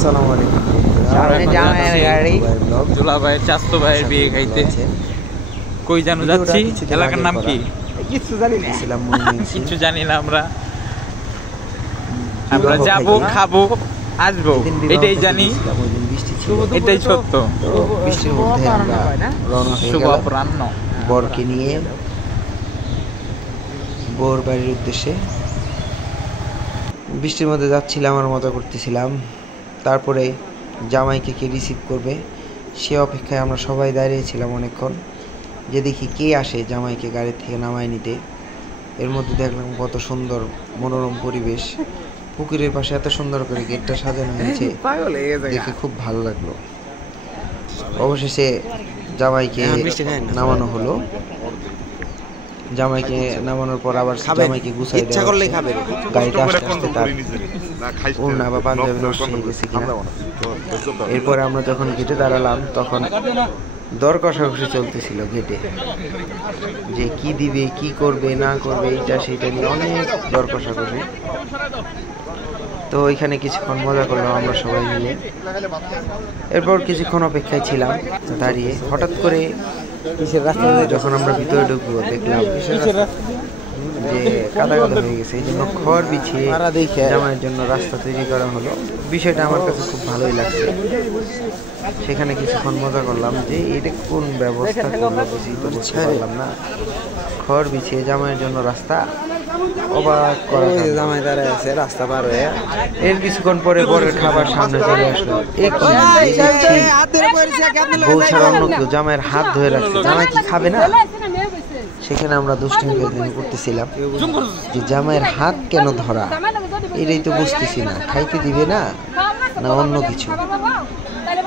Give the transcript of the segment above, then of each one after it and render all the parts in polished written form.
আসসালামু আলাইকুম সামনে জামাইয়ের গাড়ি দুলা ভাইয়ের চাচতো ভাইয়ের বিয়ে খাইতে কই জানো যাচ্ছি, এলাকার নাম কি কিছু জানি না, কিছু জানি না। আমরা যাবো, খাবো, আসবো, এটাই জানি, এটাই সত্য। বৃষ্টির মধ্যে আমরা রওনা হয়ে শুভ গেলাম অপরাহ্ন। বরকে নিয়ে বোর বাড়ির উদ্দেশ্যে। বৃষ্টির মধ্যে যাচ্ছিলাম আর মজা করতেছিলাম। তারপরে জামাইকে কে রিসিভ করবে সে অপেক্ষায় আমরা সবাই দাঁড়িয়েছিলাম অনেকক্ষণ, যে দেখি কে আসে জামাইকে গাড়ি থেকে নামায় নিতে। এর মধ্যে দেখলাম কত সুন্দর মনোরম পরিবেশ, পুকুরের পাশে এত সুন্দর করে গেটটা সাজানো হয়েছে, দেখে খুব ভালো লাগলো। অবশেষে জামাইকে নামানো হলো। জামাইকে নামানোর পর আবার জামাইকে গুছাই দেওয়া গাড়িতে আসতে আসতে তার ওড়না বা পাঞ্জাবি নষ্ট হয়ে গেছে কিনা। এরপরে আমরা যখন গেটে দাঁড়ালাম তখন দর কষাকষি চলতেছিল গেটে, যে কি দিবে, কি করবে না করবে, এইটা সেইটা নিয়ে অনেক দর কষাকষি। তো ওইখানে কিছুক্ষণ মজা করলাম আমরা সবাই মিলে। এরপর কিছুক্ষণ অপেক্ষায় ছিলাম দাঁড়িয়ে। হঠাৎ করে যখন আমরা ভিতরে ঢুকবো দেখলাম যে কাদা কাদা হয়ে গেছে, এই জন্য খড় বিছিয়ে জামাইয়ের জন্য রাস্তা তৈরি করা হলো। বিষয়টা আমার কাছে খুব ভালোই লাগছে। সেখানে কিছুক্ষণ মজা করলাম যে এটা কোন ব্যবস্থা করলো কিছুই তো বুঝতে পারলাম না। খড় বিছিয়ে জামাইয়ের জন্য রাস্তা, অবাক করা। জামাই দাঁড়ায় আছে রাস্তা পার হয়ে। এর কিছুক্ষণ পরে বরের খাবার সামনে চলে আসলো। বউ ছাড়া অন্য কেউ জামাইয়ের হাত ধরে রাখছে, জামাই কি খাবে না? সেখানে আমরা দুষ্টামি করতেছিলাম যে জামাইয়ের হাত কেন ধরা, এটাই তো বুঝতেছি না, খাইতে দিবে না না অন্য কিছু।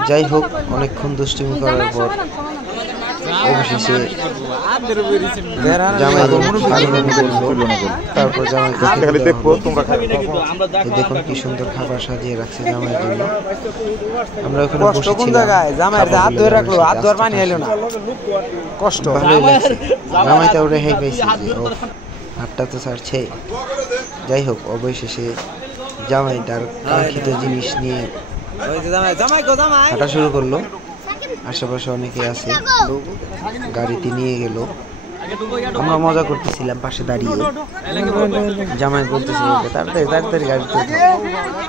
যাই হোক, অনেকক্ষণ দুষ্টামি করার পর অবশেষে জামাই তারপর জামাই দেখুন কি সুন্দর খাবার সাজিয়ে রাখছে জামাইয়ের জন্য। আমরা ওখানে বসেছিলাম, কষ্ট ভালোই লাগছে। জামাইটা ওরে হেই পাইছে যে ও হাতটা তো ছাড়ছে। যাই হোক, অবশেষে জামাই তার কাঙ্ক্ষিত জিনিস নিয়ে হাঁটা শুরু করলো। আশেপাশে অনেকে আছে, গাড়িতে নিয়ে গেল। আমরা মজা করতেছিলাম পাশে দাঁড়িয়ে। জামাই বলতেছিল তাড়াতাড়ি তাড়াতাড়ি গাড়িতে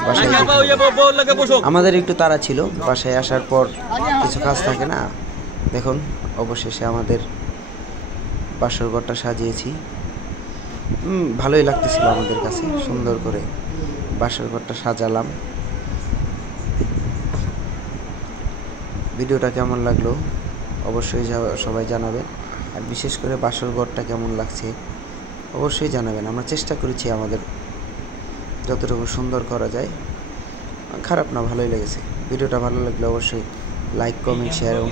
বাসায়। আমাদের একটু তাড়া ছিল, বাসায় আসার পর কিছু কাজ থাকে না। দেখুন অবশেষে আমাদের বাসর ঘরটা সাজিয়েছি। ভালোই লাগতেছিল আমাদের কাছে, সুন্দর করে বাসর ঘরটা সাজালাম। ভিডিওটা কেমন লাগলো অবশ্যই সবাই জানাবেন, আর বিশেষ করে বাসর ঘরটা কেমন লাগছে অবশ্যই জানাবেন। আমরা চেষ্টা করেছি আমাদের যতটুকু সুন্দর করা যায়। খারাপ না, ভালোই লেগেছে। ভিডিওটা ভালো লাগলে অবশ্যই লাইক, কমেন্ট, শেয়ার এবং